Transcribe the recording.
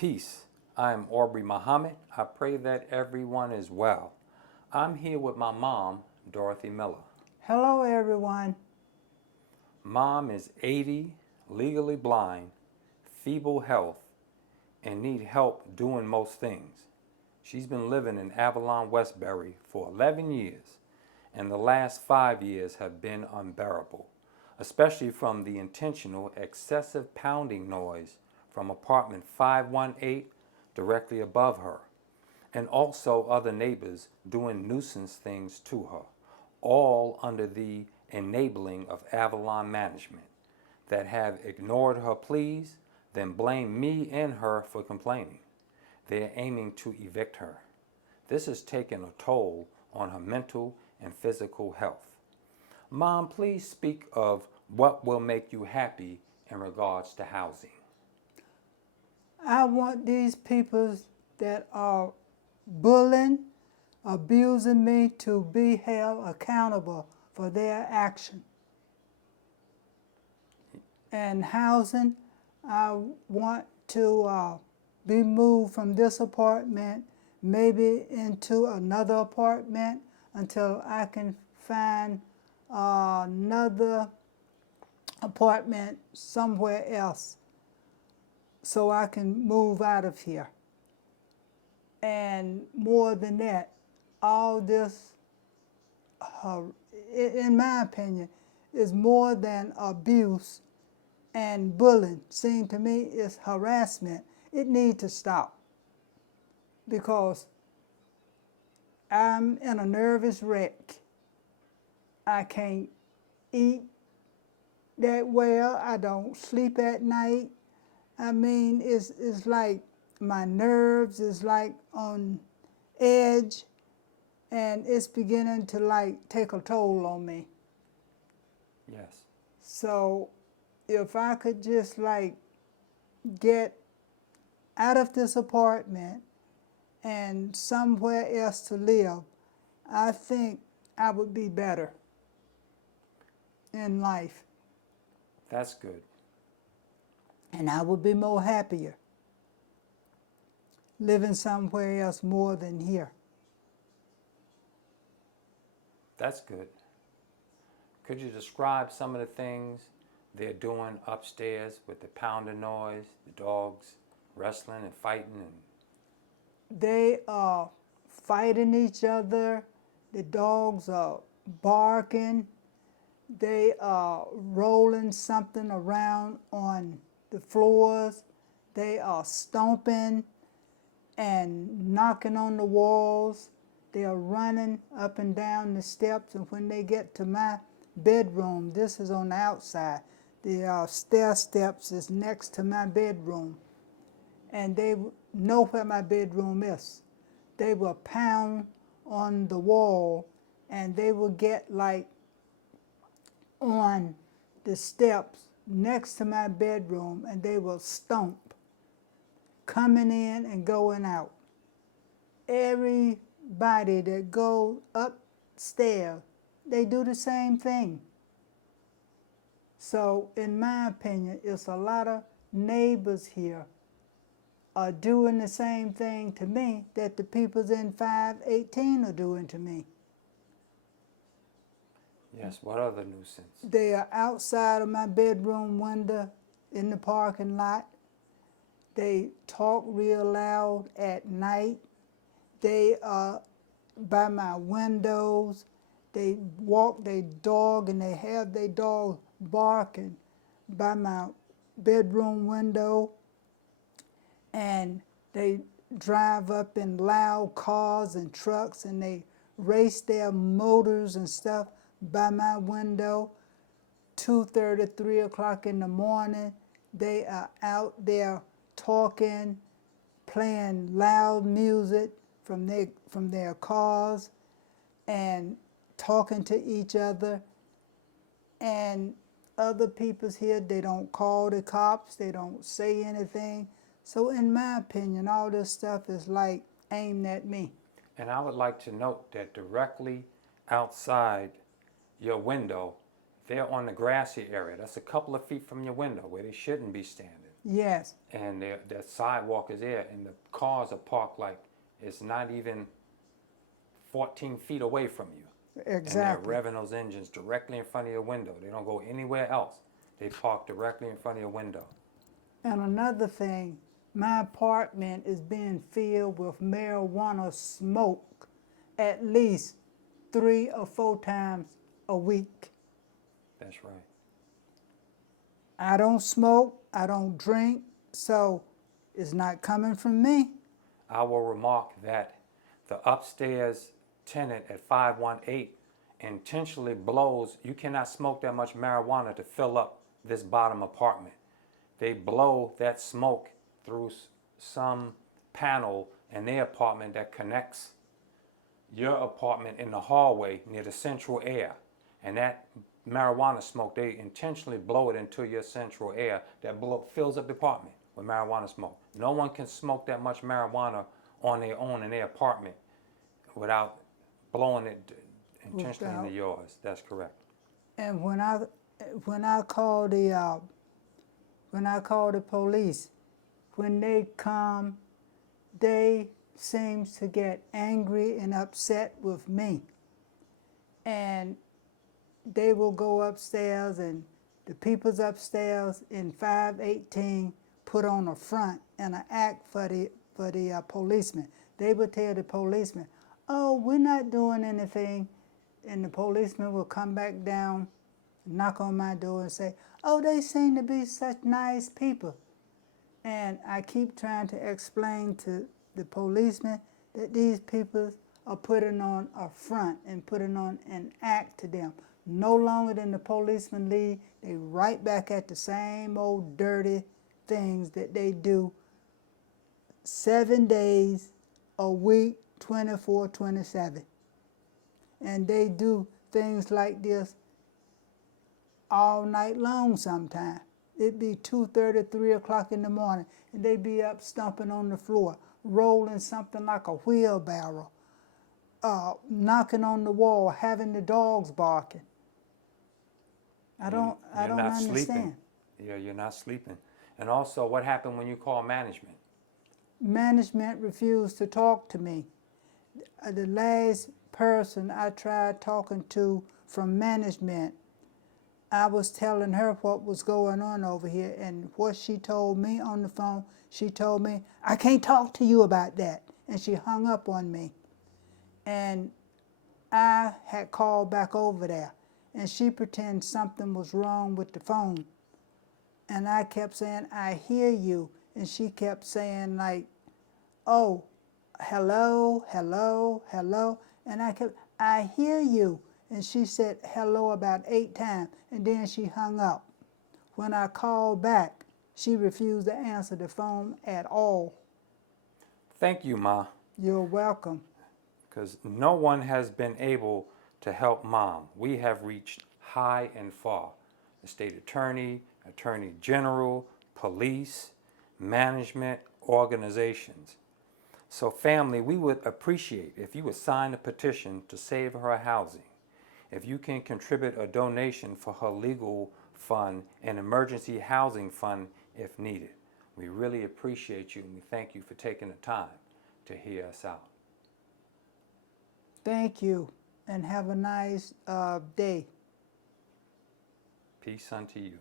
Peace. I am Aubrey Muhammad. I pray that everyone is well. I'm here with my mom, Dorothy Miller. Hello, everyone. Mom is 80, legally blind, feeble health, and need help doing most things. She's been living in Avalon Westbury for 11 years, and the last 5 years have been unbearable, especially from the intentional excessive pounding noise from apartment 518 directly above her, and also other neighbors doing nuisance things to her, all under the enabling of Avalon management that have ignored her pleas, then blame me and her for complaining. They are aiming to evict her. This has taken a toll on her mental and physical health. Mom, please speak of what will make you happy in regards to housing. I want these people that are bullying, abusing me to be held accountable for their action. And housing, I want to be moved from this apartment maybe into another apartment until I can find another apartment somewhere else so I can move out of here. And more than that, all this, in my opinion, is more than abuse and bullying. Seem to me is harassment. It needs to stop because I'm in a nervous wreck. I can't eat that well. I don't sleep at night. I mean, it's like my nerves is like on edge, and it's beginning to like take a toll on me. Yes. So if I could just like get out of this apartment and somewhere else to live, I think I would be better in life, That's good. and I would be more happier living somewhere else more than here. That's good. Could you describe some of the things they're doing upstairs with the pounding noise, the dogs wrestling and fighting? And They are fighting each other. The dogs are barking. They are rolling something around on the floors. They are stomping and knocking on the walls. They are running up and down the steps. And when they get to my bedroom, this is on the outside, the stair steps is next to my bedroom. And they know where my bedroom is. They will pound on the wall, and they will get like on the steps next to my bedroom, and they will stomp, coming in and going out. Everybody that go upstairs, they do the same thing. So in my opinion, it's a lot of neighbors here are doing the same thing to me that the peoples in 518 are doing to me. yes, what other nuisance? They are outside of my bedroom window in the parking lot. They talk real loud at night. They are by my windows. They walk their dog and they have their dog barking by my bedroom window. And they drive up in loud cars and trucks and they race their motors and stuff by my window. 2:30, 3 o'clock in the morning, they are out there talking, playing loud music from their cars and talking to each other. And other people's here, they don't call the cops, they don't say anything. So in my opinion, all this stuff is like aimed at me. And I would like to note that directly outside your window, they're on the grassy area. That's a couple of feet from your window where they shouldn't be standing. Yes, and the sidewalk is there, and the cars are parked like it's not even 14 feet away from you. exactly. And they're revving those engines directly in front of your window. They don't go anywhere else. They park directly in front of your window. And another thing, my apartment is being filled with marijuana smoke at least 3 or 4 times a week. That's right. I don't smoke, I don't drink, so it's not coming from me. I will remark that the upstairs tenant at 518 intentionally blows. You cannot smoke that much marijuana to fill up this bottom apartment. They blow that smoke through some panel in their apartment that connects your apartment in the hallway near the central air. And that marijuana smoke, they intentionally blow it into your central air that fills up the apartment with marijuana smoke. No one can smoke that much marijuana on their own in their apartment without blowing it intentionally into yours. That's correct. And when I call the police, when they come, they seems to get angry and upset with me. And they will go upstairs, and the people's upstairs in 518 put on a front and an act for the policeman. They would tell the policeman, "Oh, we're not doing anything," and the policeman will come back down, knock on my door, and say, "Oh, they seem to be such nice people." And I keep trying to explain to the policeman that these people are putting on a front and putting on an act to them. No longer than the policeman leave, they right back at the same old dirty things that they do 7 days a week, 24/7. And they do things like this all night long sometimes. It'd be 2:30, 3 o'clock in the morning, and they'd be up stomping on the floor, rolling something like a wheelbarrow, knocking on the wall, having the dogs barking. I don't not understand. sleeping. Yeah, you're not sleeping. And also, what happened when you call management? Management refused to talk to me. The last person I tried talking to from management, I was telling her what was going on over here, and what she told me on the phone, she told me, "I can't talk to you about that," and she hung up on me. And I had called back over there, and she pretended something was wrong with the phone. And I kept saying, "I hear you," and she kept saying like, "Oh, hello, hello, hello," and I kept, "I hear you," and she said hello about 8 times, and then she hung up. When I called back, she refused to answer the phone at all. Thank you, Ma, You're welcome. because no one has been able to help Mom. We have reached high and far. The state attorney, attorney general, police, management, organizations. So family, we would appreciate if you would sign a petition to save her housing. If you can contribute a donation for her legal fund and emergency housing fund if needed. We really appreciate you, and we thank you for taking the time to hear us out. Thank you, and have a nice day. Peace unto you.